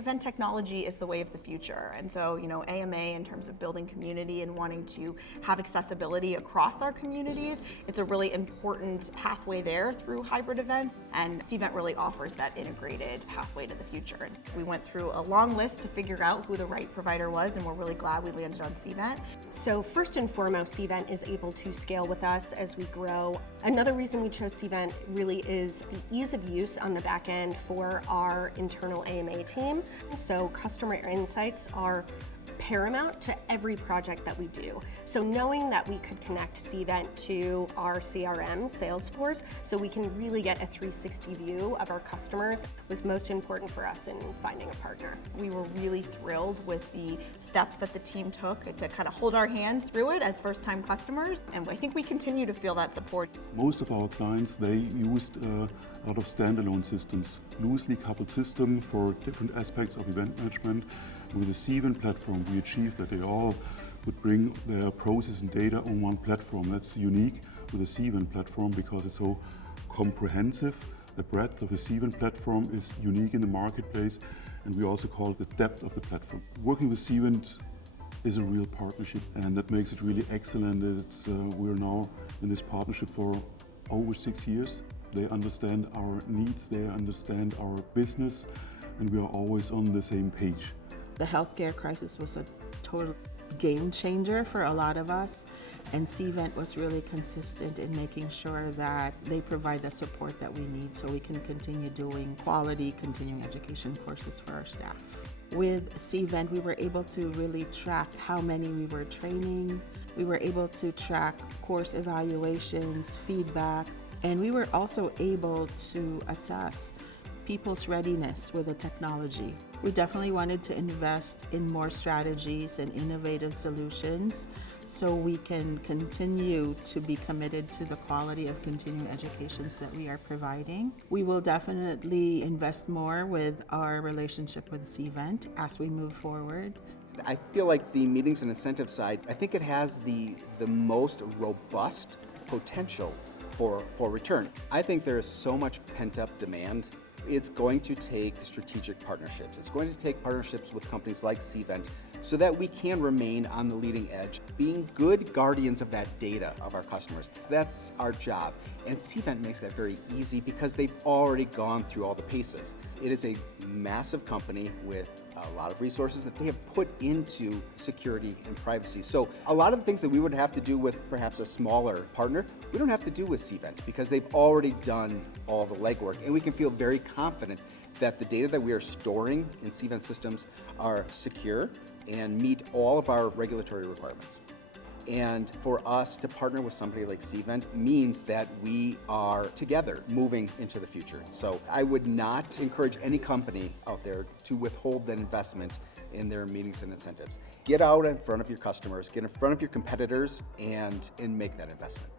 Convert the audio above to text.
Event technology is the way of the future. And so, AMA in terms of building community and wanting to have accessibility across our communities, it's a really important pathway there through hybrid events. And Cvent really offers that integrated pathway to the future. And we went through a long list to figure out who the right provider was, and we're really glad we landed on Cvent. So first and foremost, Cvent is able to scale with us as we grow. Another reason we chose Cvent really is the ease of use on the back end for our internal AMA team. So customer insights are paramount to every project that we do. So knowing that we could connect Cvent to our CRM, Salesforce, so we can really get a 360 view of our customers was most important for us in finding a partner. We were really thrilled with the steps that the team took to kind of hold our hand through it as first-time customers, and I think we continue to feel that support. Most of our clients, they used a lot of standalone systems, loosely coupled system for different aspects of event management. With the Cvent platform, we achieved that they all would bring their process and data on one platform. That's unique with the Cvent platform because it's so comprehensive. The breadth of the Cvent platform is unique in the marketplace, and we also call it the depth of the platform. Working with Cvent is a real partnership, and that makes it really excellent. We're now in this partnership for over 6 years. They understand our needs, they understand our business, and we are always on the same page. The healthcare crisis was a total game changer for a lot of us, and Cvent was really consistent in making sure that they provide the support that we need so we can continue doing quality continuing education courses for our staff. With Cvent, we were able to really track how many we were training. We were able to track course evaluations, feedback, and we were also able to assess people's readiness with the technology. We definitely wanted to invest in more strategies and innovative solutions so we can continue to be committed to the quality of continuing educations that we are providing. We will definitely invest more with our relationship with Cvent as we move forward. I feel like the meetings and incentive side, I think it has the most robust potential for return. I think there is so much pent-up demand. It's going to take strategic partnerships. It's going to take partnerships with companies like Cvent so that we can remain on the leading edge, being good guardians of that data of our customers. That's our job. And Cvent makes that very easy because they've already gone through all the paces. It is a massive company with a lot of resources that they have put into security and privacy. So a lot of the things that we would have to do with perhaps a smaller partner, we don't have to do with Cvent because they've already done all the legwork, and we can feel very confident that the data that we are storing in Cvent systems are secure and meet all of our regulatory requirements. And for us to partner with somebody like Cvent means that we are together moving into the future. So I would not encourage any company out there to withhold that investment in their meetings and incentives. Get out in front of your customers, get in front of your competitors, and make that investment.